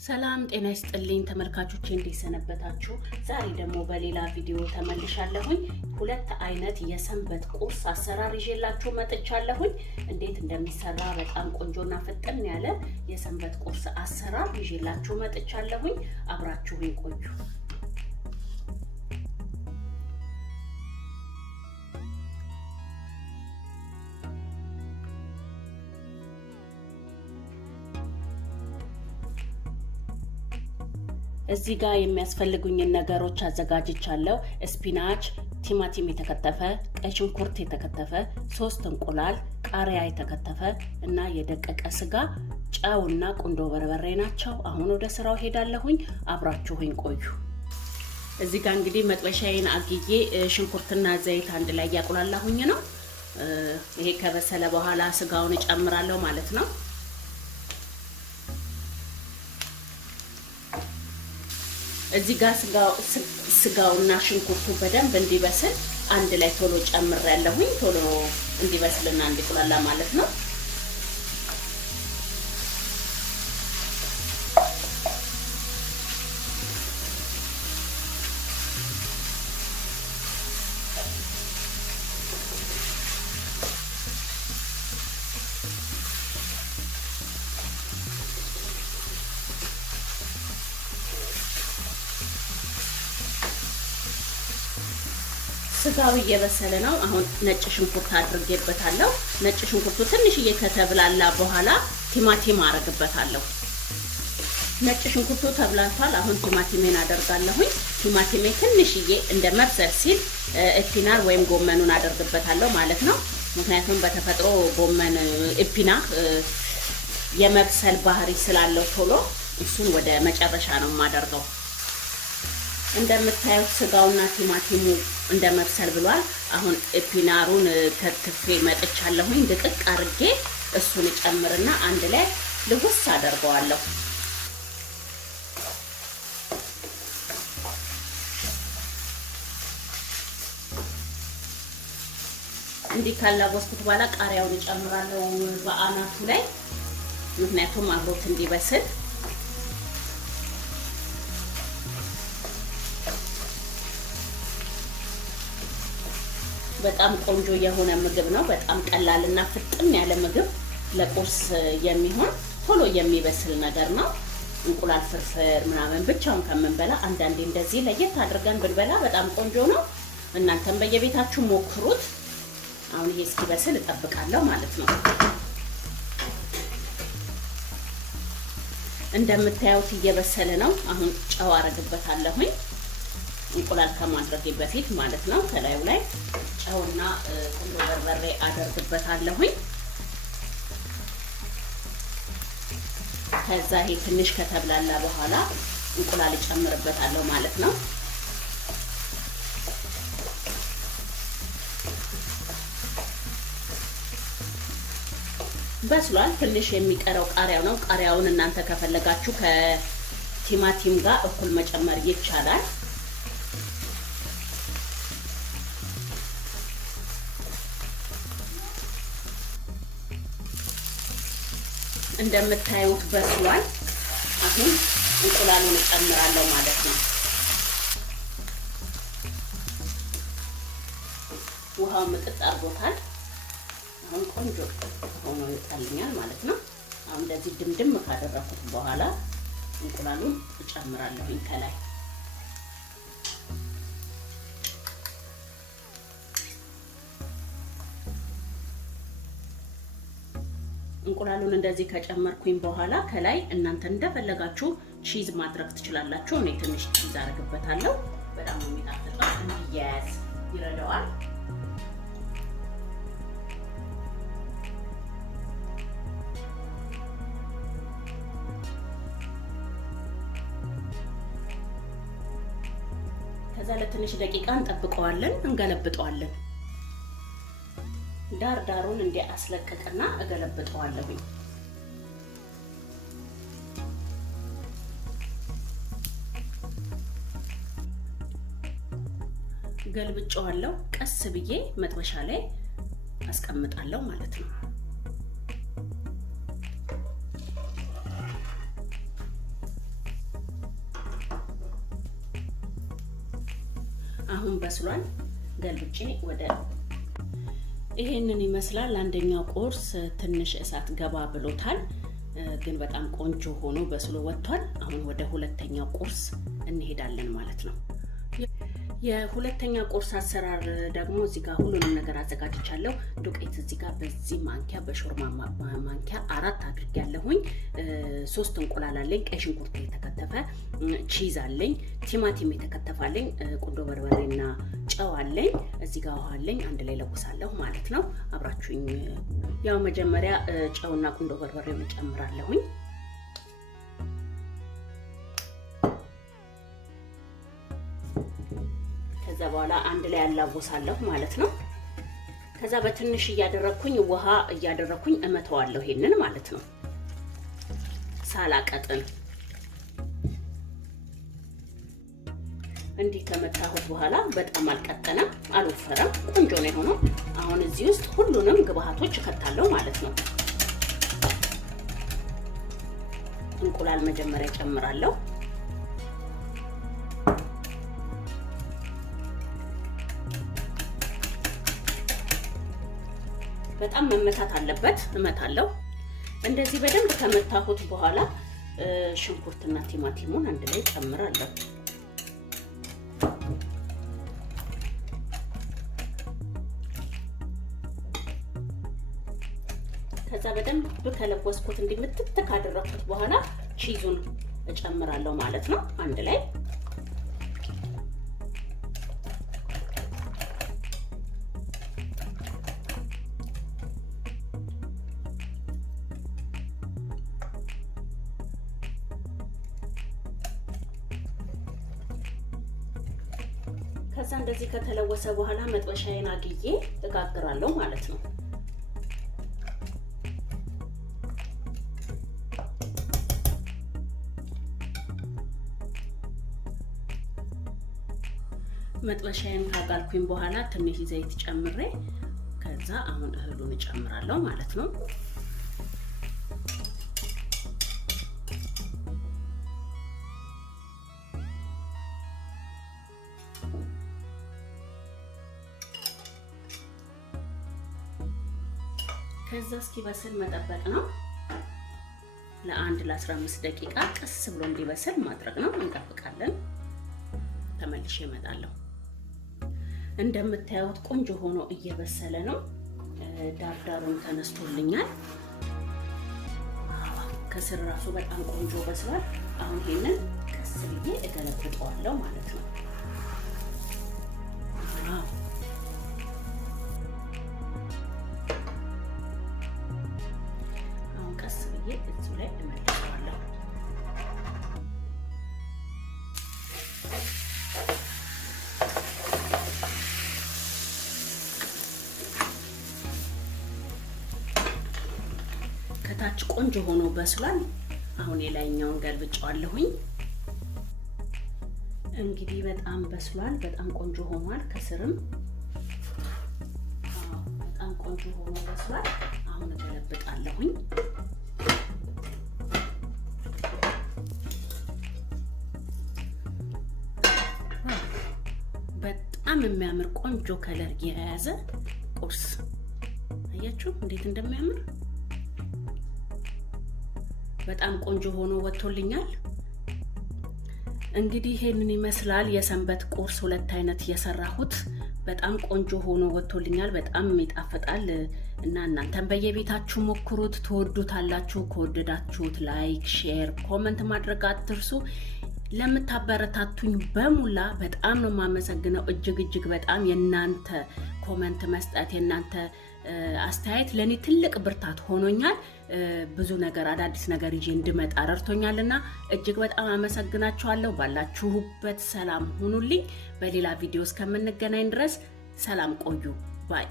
ሰላም ጤና ይስጥልኝ ተመልካቾቼ እንዴት ሰነበታችሁ? ዛሬ ደግሞ በሌላ ቪዲዮ ተመልሻለሁኝ። ሁለት አይነት የሰንበት ቁርስ አሰራር ይዤላችሁ መጥቻለሁኝ። እንዴት እንደሚሰራ በጣም ቆንጆና ፍጥን ያለ የሰንበት ቁርስ አሰራር ይዤላችሁ መጥቻለሁኝ። አብራችሁኝ ቆዩ። እዚህ ጋር የሚያስፈልጉኝን ነገሮች አዘጋጅቻለሁ። ስፒናች፣ ቲማቲም የተከተፈ፣ ቀይ ሽንኩርት የተከተፈ፣ 3 እንቁላል፣ ቃሪያ የተከተፈ እና የደቀቀ ስጋ፣ ጨውና ቁንዶ በርበሬ ናቸው። አሁን ወደ ስራው ሄዳለሁኝ። አብራችሁኝ ቆዩ። እዚህ ጋር እንግዲህ መጥበሻዬን አግዬ ሽንኩርትና ዘይት አንድ ላይ ያቁላላሁኝ ነው። ይሄ ከበሰለ በኋላ ስጋውን እጨምራለሁ ማለት ነው። እዚህ ጋር ስጋውና ሽንኩርቱ በደንብ እንዲበስል አንድ ላይ ቶሎ ጨምሬያለሁኝ። ቶሎ እንዲበስልና እንዲቁላላ ማለት ነው። ስጋው እየበሰለ ነው። አሁን ነጭ ሽንኩርት አድርጌበታለሁ። ነጭ ሽንኩርቱ ትንሽዬ ከተብላላ በኋላ ቲማቲም አረግበታለሁ። ነጭ ሽንኩርቱ ተብላልቷል። አሁን ቲማቲሜን አደርጋለሁኝ። ቲማቲሜ ትንሽዬ እንደ መብሰል ሲል ኤፒናር ወይም ጎመኑን አደርግበታለሁ ማለት ነው። ምክንያቱም በተፈጥሮ ጎመን ኤፒናር የመብሰል ባህሪ ስላለው ቶሎ እሱን ወደ መጨረሻ ነው የማደርገው። እንደምታዩት ስጋውና ቲማቲሙ እንደመብሰል ብሏል። አሁን ኤፒናሩን ከትፌ መጥቻለሁኝ። ድቅቅ አድርጌ እሱን ጨምርና አንድ ላይ ልውስ አደርገዋለሁ። እንዲህ ካላወስኩት በኋላ ቃሪያውን እጨምራለሁ በአናቱ ላይ፣ ምክንያቱም አብሮት እንዲበስል። በጣም ቆንጆ የሆነ ምግብ ነው። በጣም ቀላልና ፍጥን ያለ ምግብ፣ ለቁርስ የሚሆን ቶሎ የሚበስል ነገር ነው። እንቁላል ፍርፍር ምናምን ብቻውን ከምንበላ አንዳንዴ እንደዚህ ለየት አድርገን ብንበላ በጣም ቆንጆ ነው። እናንተም በየቤታችሁ ሞክሩት። አሁን ይሄ እስኪበስል እጠብቃለሁ ማለት ነው። እንደምታዩት እየበሰለ ነው። አሁን ጨው አረግበታለሁኝ እንቁላል ከማድረጌ በፊት ማለት ነው። ከላዩ ላይ ጨውና ቁንዶ በርበሬ አደርግበታለሁኝ። ከዛ ይሄ ትንሽ ከተብላላ በኋላ እንቁላል እጨምርበታለሁ ማለት ነው። በስሏል። ትንሽ የሚቀረው ቃሪያው ነው። ቃሪያውን እናንተ ከፈለጋችሁ ከቲማቲም ጋር እኩል መጨመር ይቻላል። እንደምታዩት በስሏል። አሁን እንቁላሉን እጨምራለሁ ማለት ነው። ውሃው ምጥጥ አድርጎታል። አሁን ቆንጆ ሆኖ ይወጣልኛል ማለት ነው። አሁን እንደዚህ ድምድም ካደረኩት በኋላ እንቁላሉን እጨምራለሁ ከላይ። እንቁላሉን እንደዚህ ከጨመርኩኝ በኋላ ከላይ እናንተ እንደፈለጋችሁ ቺዝ ማድረግ ትችላላችሁ። እኔ ትንሽ ቺዝ አደርግበታለሁ። በጣም የሚጣፍጠው እንዲያያዝ ይረዳዋል። ከዛ ለትንሽ ደቂቃ እንጠብቀዋለን፣ እንገለብጠዋለን። ዳር ዳሩን እንዲያስለቅቅና እገለብጠዋለሁኝ። ገልብጨዋለሁ። ቀስ ብዬ መጥበሻ ላይ አስቀምጣለሁ ማለት ነው። አሁን በስሏል። ገልብጬ ወደ ይሄንን ይመስላል። አንደኛው ቁርስ ትንሽ እሳት ገባ ብሎታል፣ ግን በጣም ቆንጆ ሆኖ በስሎ ወጥቷል። አሁን ወደ ሁለተኛው ቁርስ እንሄዳለን ማለት ነው። የሁለተኛ ቁርስ አሰራር ደግሞ እዚህ ጋር ሁሉንም ነገር አዘጋጅቻለሁ። ዱቄት እዚህ ጋር በዚህ ማንኪያ በሾርማ ማንኪያ 4 አድርጌያለሁኝ። 3 እንቁላል አለኝ፣ ቀይ ሽንኩርት የተከተፈ፣ ቺዝ አለኝ፣ ቲማቲም የተከተፋለኝ፣ ቁንዶ በርበሬና ጨው አለኝ። እዚህ ጋር ውሃ አለኝ። አንድ ላይ ለውሳለሁ ማለት ነው። አብራችሁኝ። ያው መጀመሪያ ጨውና ቁንዶ በርበሬውን እጨምራለሁኝ። ከዛ በኋላ አንድ ላይ አላውሳለሁ ማለት ነው። ከዛ በትንሽ እያደረኩኝ ውሃ እያደረኩኝ እመተዋለሁ ይሄንን ማለት ነው። ሳላቀጥን እንዲህ ከመታሁት በኋላ በጣም አልቀጠነም፣ አልወፈረም፣ ቆንጆ ነው የሆነው። አሁን እዚህ ውስጥ ሁሉንም ግብአቶች እከታለሁ ማለት ነው። እንቁላል መጀመሪያ ጨምራለሁ። በጣም መመታት አለበት። እመታለሁ። እንደዚህ በደንብ ከመታሁት በኋላ ሽንኩርትና ቲማቲሙን አንድ ላይ ጨምራለሁ። ከዛ በደንብ ከለወስኩት እንዲምጥጥ ካደረኩት በኋላ ቺዙን እጨምራለሁ ማለት ነው አንድ ላይ። ከዛ እንደዚህ ከተለወሰ በኋላ መጥበሻዬን አግዬ እጋግራለሁ ማለት ነው። መጥበሻዬን ካጋልኩኝ በኋላ ትንሽ ዘይት ጨምሬ ከዛ አሁን እህሉን እጨምራለሁ ማለት ነው። ከዛ እስኪበስል መጠበቅ ነው። ለ15 ደቂቃ ቀስ ብሎ እንዲበስል ማድረግ ነው። እንጠብቃለን። ተመልሼ እመጣለሁ። እንደምታዩት ቆንጆ ሆኖ እየበሰለ ነው። ዳርዳሩን ተነስቶልኛል። ከስር ራሱ በጣም ቆንጆ በስሏል። አሁን ይሄንን ቀስ ብዬ እገለብጠዋለሁ ማለት ነው። አሁን ቀስ ብዬ እዚሁ ላይ እመልሰዋለሁ። ከታች ቆንጆ ሆኖ በስሏል። አሁን የላይኛውን ገልብጫዋለሁኝ። እንግዲህ በጣም በስሏል። በጣም ቆንጆ ሆኗል። ከስርም በጣም ቆንጆ ሆኖ በስሏል። አሁን እገለብጣለሁኝ። በጣም የሚያምር ቆንጆ ከለር የያዘ ቁርስ አያችሁ እንዴት እንደሚያምር። በጣም ቆንጆ ሆኖ ወጥቶልኛል። እንግዲህ ይሄንን ይመስላል የሰንበት ቁርስ። 2 አይነት የሰራሁት በጣም ቆንጆ ሆኖ ወጥቶልኛል። በጣም ይጣፍጣል እና እናንተም በየቤታችሁ ሞክሩት፣ ትወዱታላችሁ። ከወደዳችሁት ላይክ፣ ሼር፣ ኮሜንት ማድረግ አትርሱ። ለምታበረታቱኝ በሙላ በጣም ነው የማመሰግነው። እጅግ በጣም የናንተ ኮሜንት መስጠት የናንተ አስተያየት ለኔ ትልቅ ብርታት ሆኖኛል። ብዙ ነገር አዳዲስ ነገር ይዤ እንድመጣ ረድቶኛልና እጅግ በጣም አመሰግናችኋለሁ። ባላችሁበት ሰላም ሁኑልኝ። በሌላ ቪዲዮ እስከምንገናኝ ድረስ ሰላም ቆዩ። ባይ